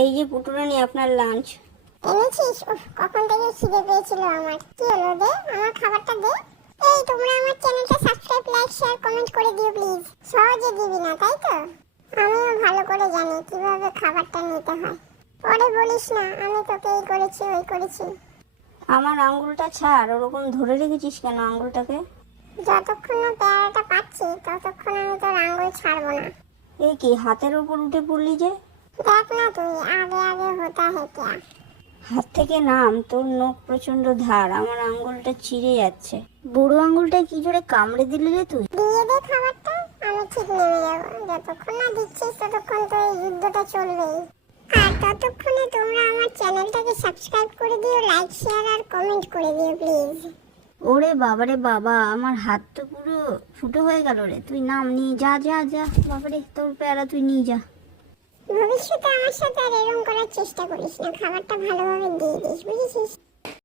এই যে পুটুরানি আপনার লাঞ্চ এনেছিস? উফ, কখন থেকে খিদে পেয়েছিল আমার। কি হলো দে? আমার খাবারটা দে। এই তোমরা আমার চ্যানেলটা সাবস্ক্রাইব লাইক শেয়ার কমেন্ট করে দিও প্লিজ সহজে দিবি না তাই তো? আমিও ভালো করে জানি কীভাবে খাবারটা নিতে হয়। পরে বলিস না আমি তোকে এই করেছি ওই করেছি। আমার আঙ্গুলটা ছাড় ওরকম ধরে রেখেছিস কেন আঙ্গুলটাকে? যতক্ষণ না পেয়ারাটা পাচ্ছি ততক্ষণ আমি তোর আঙ্গুল ছাড়বো না। এই কি হাতের উপর উঠে পড়লি যে? দেখ না তুই আগে আগে হতা হে ক্যা হাত থেকে নাম তোর নখ প্রচণ্ড ধার আমার আঙ্গুলটা চিড়ে যাচ্ছে। বুড়ো আঙ্গুলটা কি জোরে কামড়ে দিলি রে তুই? দিয়ে দে খাবারটা আমি ঠিক নেমে যাব। যতক্ষণ না দিচ্ছিস ততক্ষণ তো এই যুদ্ধটা চলবেই। আর ততক্ষণে তোমরা আমার চ্যানেলটাকে সাবস্ক্রাইব করে দিও লাইক শেয়ার আর কমেন্ট করে দিও প্লিজ। ওরে বাবারে বাবা আমার হাত তো পুরো ফুটো হয়ে গেল রে। তুই নাম নিয়ে যা যা যা। বাবারে তোর পেয়ারা তুই নিয়ে যা। ভবিষ্যতে আমার সাথে আর এরকম করার চেষ্টা করিস না। খাবারটা ভালোভাবে দিয়ে দিস বুঝেছিস?